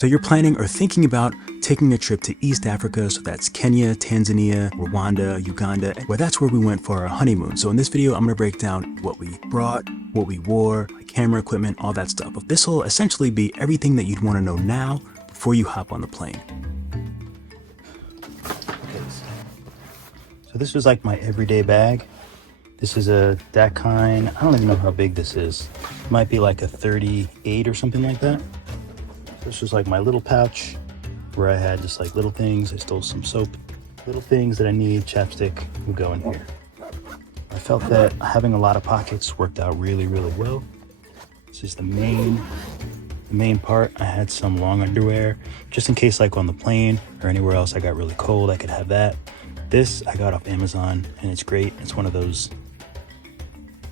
So you're planning or thinking about taking a trip to East Africa, so that's Kenya, Tanzania, Rwanda, Uganda, well, that's where we went for our honeymoon. So in this video, I'm gonna break down what we brought, what we wore, camera equipment, all that stuff. But this will essentially be everything that you'd wanna know now before you hop on the plane. So this was like my everyday bag. This is that kind. I don't even know how big this is. It might be like a 38 or something like that. This was like my little pouch where I had just like little things. I stole some soap. Little things that I need, chapstick, would go in here. I felt that having a lot of pockets worked out really, really well. This is the main part. I had some long underwear, just in case like on the plane or anywhere else I got really cold, I could have that. This I got off Amazon and it's great. It's one of those,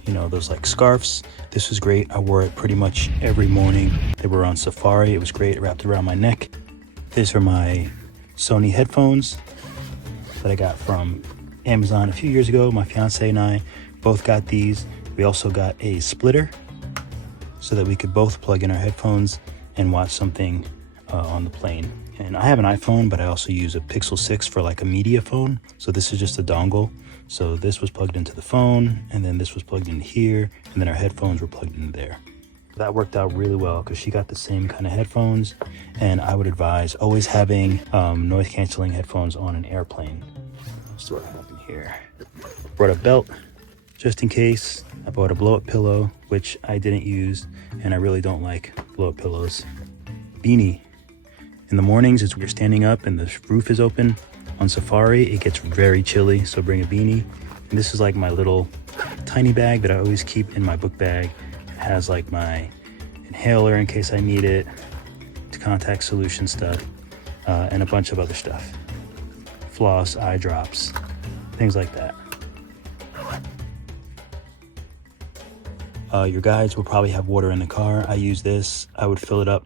you know, those like scarves. This was great. I wore it pretty much every morning. They were on safari. It was great. It wrapped around my neck. These are my Sony headphones that I got from Amazon a few years ago. My fiance and I both got these. We also got a splitter so that we could both plug in our headphones and watch something on the plane. And I have an iPhone, but I also use a Pixel 6 for like a media phone. So this is just a dongle. So this was plugged into the phone, and then this was plugged in here, and then our headphones were plugged in there. That worked out really well because she got the same kind of headphones, and I would advise always having noise canceling headphones on an airplane. Let's what I have in here. Brought a belt just in case. I bought a blow-up pillow, which I didn't use, and I really don't like blow-up pillows. Beanie. In the mornings, it's when you're standing up and the roof is open. On safari, it gets very chilly, so bring a beanie. And this is like my little tiny bag that I always keep in my book bag. It has like my inhaler in case I need it, to contact solution stuff, and a bunch of other stuff. Floss, eye drops, things like that. Your guides will probably have water in the car. I use this. I would fill it up,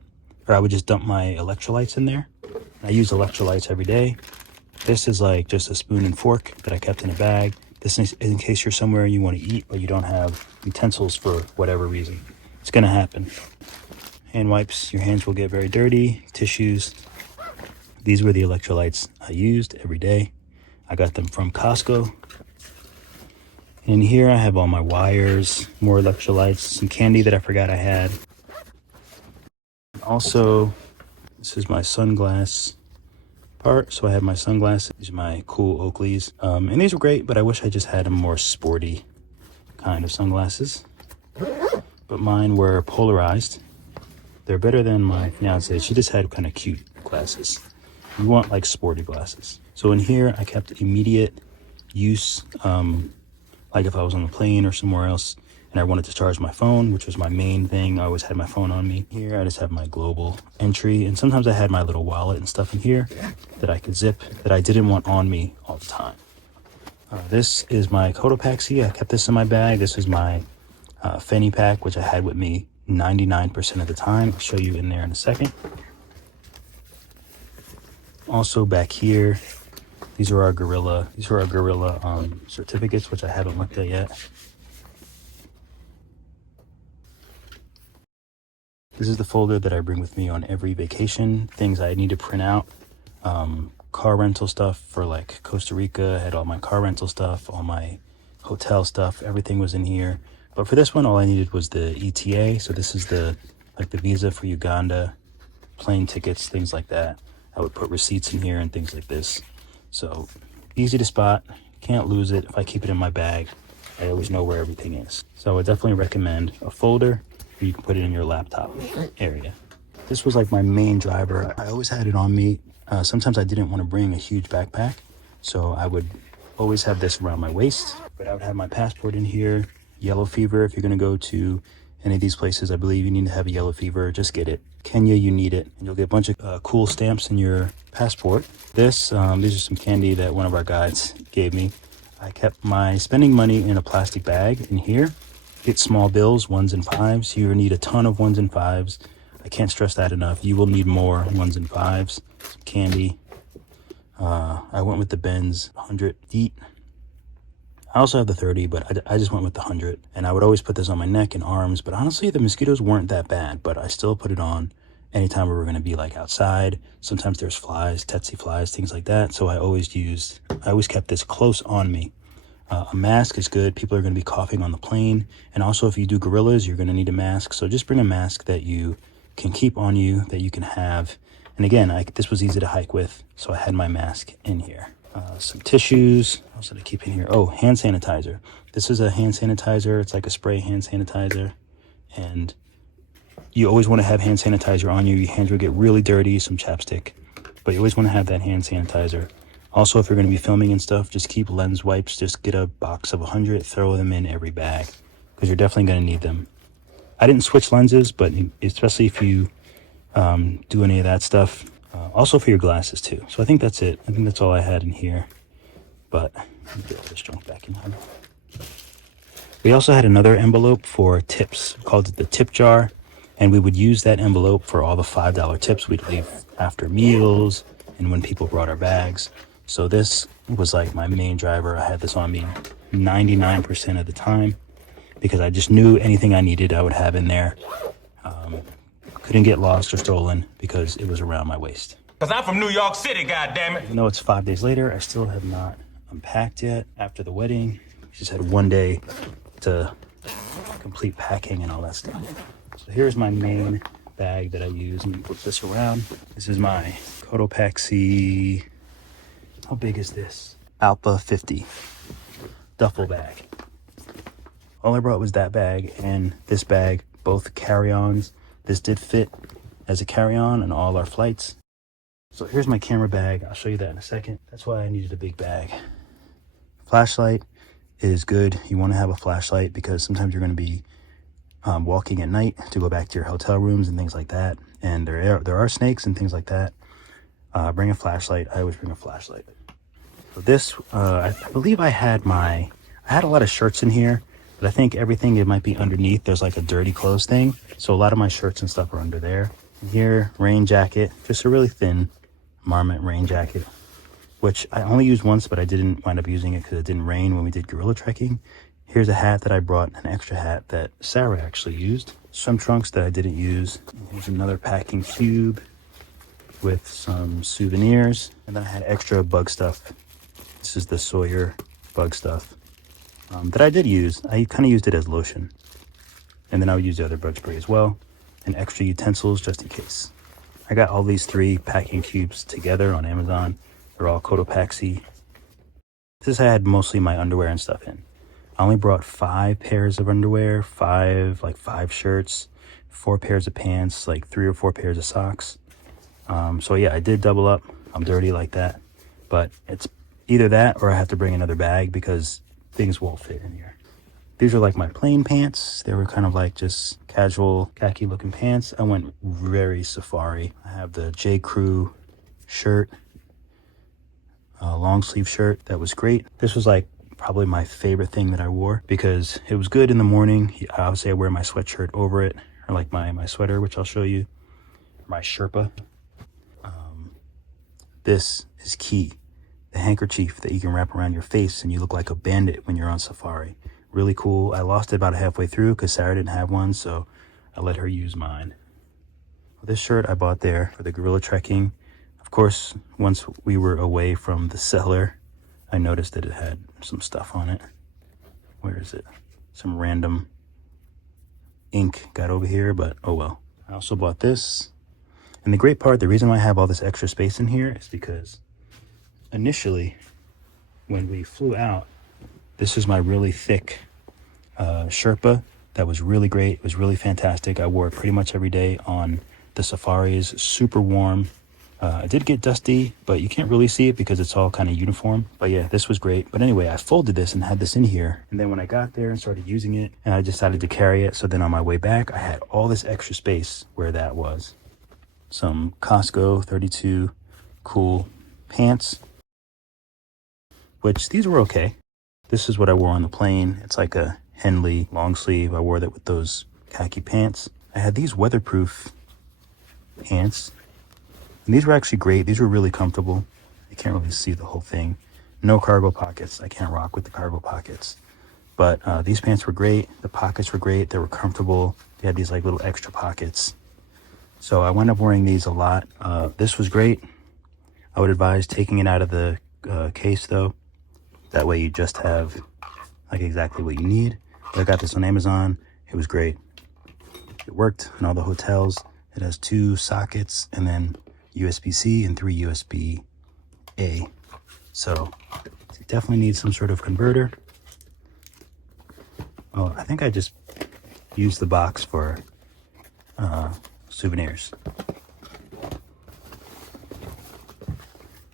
or I would just dump my electrolytes in there. I use electrolytes every day. This is like just a spoon and fork that I kept in a bag. This is in case you're somewhere and you want to eat, but you don't have utensils for whatever reason. It's gonna happen. Hand wipes, your hands will get very dirty. Tissues. These were the electrolytes I used every day. I got them from Costco. And here I have all my wires, more electrolytes, some candy that I forgot I had. Also, this is my sunglass part. So I have my sunglasses. These are my cool Oakleys. And these were great, but I wish I just had a more sporty kind of sunglasses. But mine were polarized. They're better than my fiance. She just had kind of cute glasses. You want like sporty glasses. So in here, I kept immediate use, like if I was on a plane or somewhere else and I wanted to charge my phone, which was my main thing. I always had my phone on me. Here, I just have my global entry. And sometimes I had my little wallet and stuff in here that I could zip that I didn't want on me all the time. This is my Cotopaxi. I kept this in my bag. This is my fanny pack, which I had with me 99% of the time. I'll show you in there in a second. Also back here, these are our gorilla certificates, which I haven't looked at yet. This is the folder that I bring with me on every vacation. Things I need to print out. Car rental stuff for like Costa Rica. I had all my car rental stuff, all my hotel stuff. Everything was in here. But for this one, all I needed was the ETA. So this is the visa for Uganda, plane tickets, things like that. I would put receipts in here and things like this. So easy to spot. Can't lose it. If I keep it in my bag, I always know where everything is. So I would definitely recommend a folder. You can put it in your laptop area. This was like my main driver. I always had it on me. Sometimes I didn't want to bring a huge backpack, so I would always have this around my waist. But I would have my passport in here. Yellow fever, if you're going to go to any of these places, I believe you need to have a yellow fever. Just get it. Kenya, you need it. And you'll get a bunch of cool stamps in your passport. These are some candy that one of our guides gave me. I kept my spending money in a plastic bag in here. Get small bills, 1s and 5s. You need a ton of 1s and 5s. I can't stress that enough. You will need more 1s and 5s. Some candy. I went with the Benz 100 feet. I also have the 30, but I just went with the 100. And I would always put this on my neck and arms. But honestly, the mosquitoes weren't that bad. But I still put it on. anytime we were going to be like outside. Sometimes there's flies, tsetse flies, things like that. So I always kept this close on me. A mask is good. People are going to be coughing on the plane. And also if you do gorillas, you're going to need a mask. So just bring a mask that you can keep on you, that you can have. And again, this was easy to hike with, so I had my mask in here. Some tissues. What else did I keep in here? Oh, hand sanitizer. This is a hand sanitizer. It's like a spray hand sanitizer. And you always want to have hand sanitizer on you. Your hands will get really dirty, some chapstick. But you always want to have that hand sanitizer. Also, if you're going to be filming and stuff, just keep lens wipes. Just get a box of 100, throw them in every bag, because you're definitely going to need them. I didn't switch lenses, but especially if you do any of that stuff. Also for your glasses too. So I think that's it. I think that's all I had in here. But let me get all this junk back in here. We also had another envelope for tips. We called it the tip jar. And we would use that envelope for all the $5 tips we'd leave after meals and when people brought our bags. So this was like my main driver. I had this on me 99% of the time because I just knew anything I needed I would have in there. Couldn't get lost or stolen because it was around my waist. Because I'm from New York City, goddammit. Even though it's 5 days later, I still have not unpacked yet. After the wedding, we just had one day to complete packing and all that stuff. So here's my main bag that I use. Let me flip this around. This is my Cotopaxi, how big is this? Alpha 50 duffel bag. All I brought was that bag and this bag, both carry-ons. This did fit as a carry-on on all our flights. So here's my camera bag. I'll show you that in a second. That's why I needed a big bag. Flashlight is good. You want to have a flashlight because sometimes you're going to be walking at night to go back to your hotel rooms and things like that. And there are snakes and things like that. Bring a flashlight. I always bring a flashlight. So this, I believe I had a lot of shirts in here. But I think everything, it might be underneath. There's like a dirty clothes thing. So a lot of my shirts and stuff are under there. Here, rain jacket, just a really thin Marmot rain jacket, which I only used once, but I didn't wind up using it because it didn't rain when we did gorilla trekking. Here's a hat that I brought, an extra hat that Sarah actually used. Some trunks that I didn't use. Here's another packing cube with some souvenirs. And then I had extra bug stuff. This is the Sawyer bug stuff. That I did use. I kind of used it as lotion. And then I would use the other bug spray as well. And extra utensils just in case. I got all these 3 packing cubes together on Amazon. They're all Cotopaxi. This I had mostly my underwear and stuff in. I only brought 5 pairs of underwear, 5 shirts, 4 pairs of pants, like 3 or 4 pairs of socks. So yeah, I did double up. I'm dirty like that. But it's either that or I have to bring another bag because things won't fit in here. These are like my plain pants. They were kind of like just casual khaki looking pants. I went very safari. I have the J. Crew shirt, a long sleeve shirt. That was great. This was like probably my favorite thing that I wore because it was good in the morning. Obviously I wear my sweatshirt over it, or like my sweater, which I'll show you, my Sherpa. This is key. The handkerchief that you can wrap around your face and you look like a bandit when you're on safari. Really cool. I lost it about halfway through because Sarah didn't have one, so I let her use mine. This shirt I bought there for the gorilla trekking. Of course, once we were away from the cellar, I noticed that it had some stuff on it. Where is it? Some random ink got over here, but oh well. I also bought this. And the great part, the reason why I have all this extra space in here is because initially, when we flew out, this is my really thick Sherpa. That was really great. It was really fantastic. I wore it pretty much every day on the safaris. Super warm. It did get dusty, but you can't really see it because it's all kind of uniform. But yeah, this was great. But anyway, I folded this and had this in here. And then when I got there and started using it, and I decided to carry it. So then on my way back, I had all this extra space where that was. Some Costco 32 cool pants, which these were okay. This is what I wore on the plane. It's like a Henley long sleeve. I wore that with those khaki pants. I had these weatherproof pants. And these were actually great. These were really comfortable. You can't really see the whole thing. No cargo pockets. I can't rock with the cargo pockets. But these pants were great. The pockets were great. They were comfortable. They had these like little extra pockets. So I wound up wearing these a lot. This was great. I would advise taking it out of the case though. That way you just have like exactly what you need. But I got this on Amazon. It was great. It worked in all the hotels. It has 2 sockets and then USB-C and 3 USB-A. So you definitely need some sort of converter. Oh, I think I just used the box for souvenirs.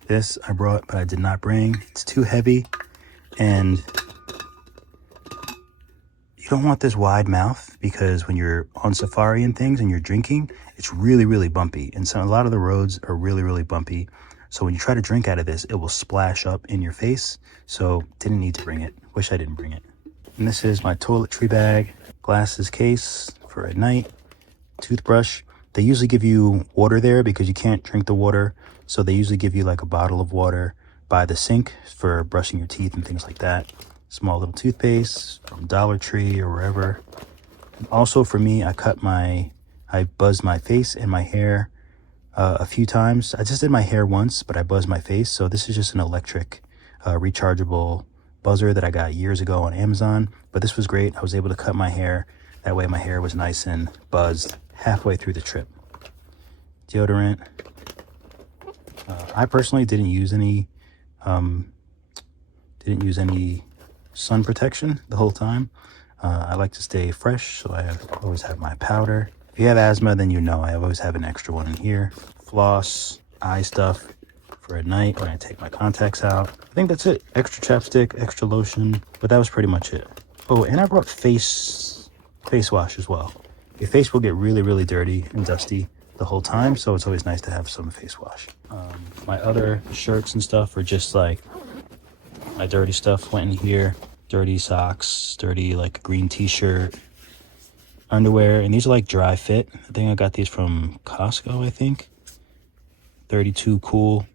This I brought, but I did not bring. It's too heavy, and you don't want this wide mouth because when you're on safari and things and you're drinking, it's really, really bumpy. And so a lot of the roads are really, really bumpy. So when you try to drink out of this, it will splash up in your face. So didn't need to bring it. Wish I didn't bring it. And this is my toiletry bag, glasses case for at night, toothbrush. They usually give you water there because you can't drink the water. So they usually give you like a bottle of water by the sink for brushing your teeth and things like that. Small little toothpaste from Dollar Tree or wherever. And also for me, I buzzed my face and my hair a few times. I just did my hair once, but I buzzed my face. So this is just an electric rechargeable buzzer that I got years ago on Amazon. But this was great. I was able to cut my hair. That way my hair was nice and buzzed halfway through the trip. Deodorant. I personally didn't use any sun protection the whole time. I like to stay fresh, so I always have my powder. If you have asthma, then you know I always have an extra one in here. Floss, eye stuff for at night when I take my contacts out. I think that's it. Extra chapstick, extra lotion, but that was pretty much it. Oh, and I brought face wash as well. Your face will get really, really dirty and dusty the whole time, so it's always nice to have some face wash. My other shirts and stuff are just like my dirty stuff went in here. Dirty socks, dirty like green t-shirt, underwear, and these are like dry fit. I think I got these from Costco, I think. 32 cool.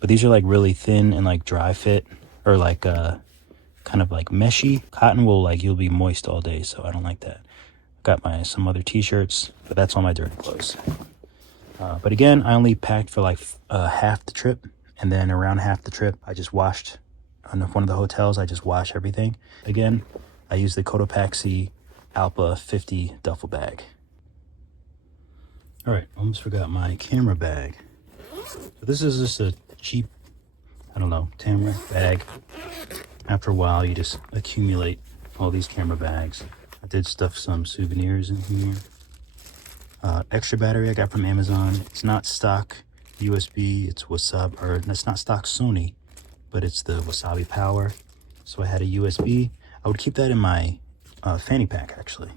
But these are like really thin and like dry fit, or like kind of like meshy. Cotton will like, you'll be moist all day, so I don't like that. Got some other t-shirts, but that's all my dirty clothes. But again, I only packed for like half the trip, and then around half the trip, I just washed. On one of the hotels, I just wash everything. Again, I use the Cotopaxi Alpa 50 duffel bag. All right, almost forgot my camera bag. So this is just a cheap, I don't know, camera bag. After a while, you just accumulate all these camera bags. I did stuff some souvenirs in here. Extra battery I got from Amazon. It's not stock USB, it's Wasabi, or it's not stock Sony, but it's the Wasabi Power. So I had a USB. I would keep that in my fanny pack, actually.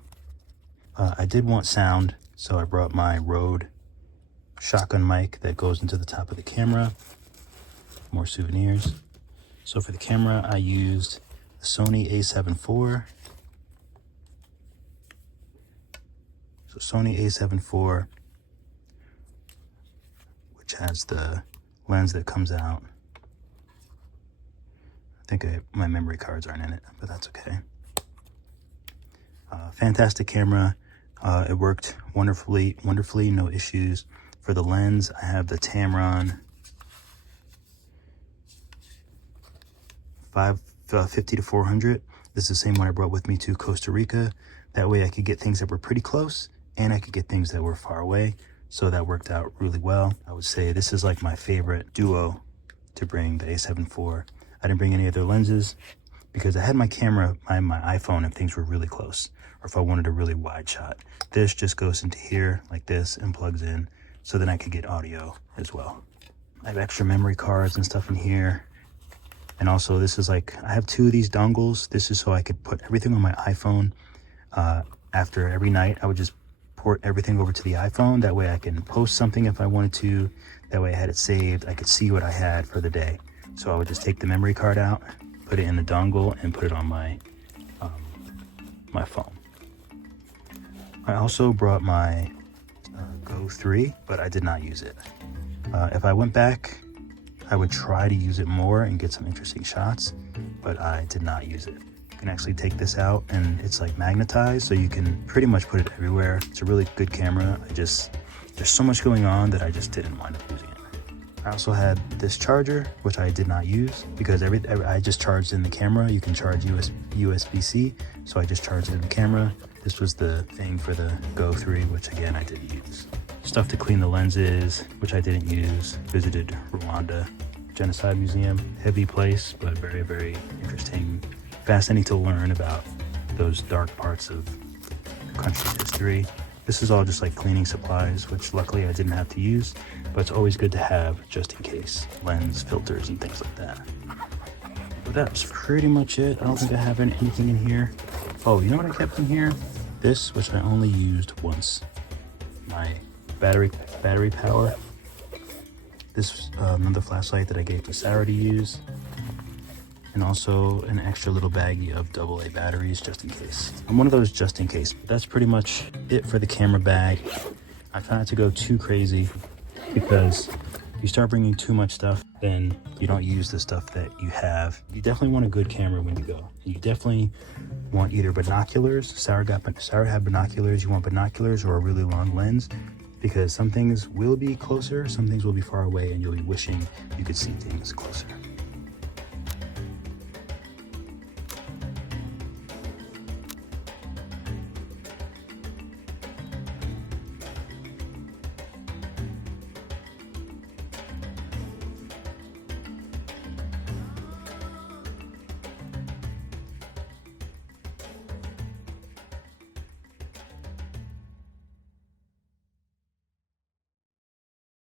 I did want sound, so I brought my Rode shotgun mic that goes into the top of the camera. More souvenirs. So for the camera, I used the Sony a7 IV. So Sony a7 IV, which has the lens that comes out. I think my memory cards aren't in it, but that's okay. Fantastic camera. It worked wonderfully, no issues. For the lens, I have the Tamron 550 to 400. This is the same one I brought with me to Costa Rica. That way I could get things that were pretty close and I could get things that were far away. So that worked out really well. I would say this is like my favorite duo to bring, the a7 IV. I didn't bring any other lenses because I had my camera, my iPhone, if things were really close, or if I wanted a really wide shot. This just goes into here like this and plugs in, so then I could get audio as well. I have extra memory cards and stuff in here. And also this is like, I have 2 of these dongles. This is so I could put everything on my iPhone. After every night, I would just port everything over to the iPhone. That way I can post something if I wanted to. That way I had it saved. I could see what I had for the day. So I would just take the memory card out, put it in the dongle, and put it on my my phone. I also brought my Go 3, but I did not use it. If I went back, I would try to use it more and get some interesting shots, but I did not use it. You can actually take this out and it's like magnetized, so you can pretty much put it everywhere. It's a really good camera. there's so much going on that I just didn't wind up using it. I also had this charger, which I did not use because I just charged in the camera. You can charge USB-C, so I just charged it in the camera. This was the thing for the Go 3, which again, I didn't use. Stuff to clean the lenses, which I didn't use. Visited Rwanda Genocide Museum. Heavy place, but very, very interesting. Fascinating to learn about those dark parts of the country's history. This is all just like cleaning supplies, which luckily I didn't have to use, but it's always good to have just in case. Lens filters and things like that. But that's pretty much it. I don't think I have anything in here. Oh, you know what I kept in here? This, which I only used once. My battery power. This another flashlight that I gave to Sarah to use. And also an extra little baggie of AA batteries just in case. I'm one of those just in case. But that's pretty much it for the camera bag. I try not to go too crazy because if you start bringing too much stuff, then you don't use the stuff that you have. You definitely want a good camera when you go. You definitely want either binoculars. Sarah had binoculars. You want binoculars or a really long lens because some things will be closer, some things will be far away, and you'll be wishing you could see things closer.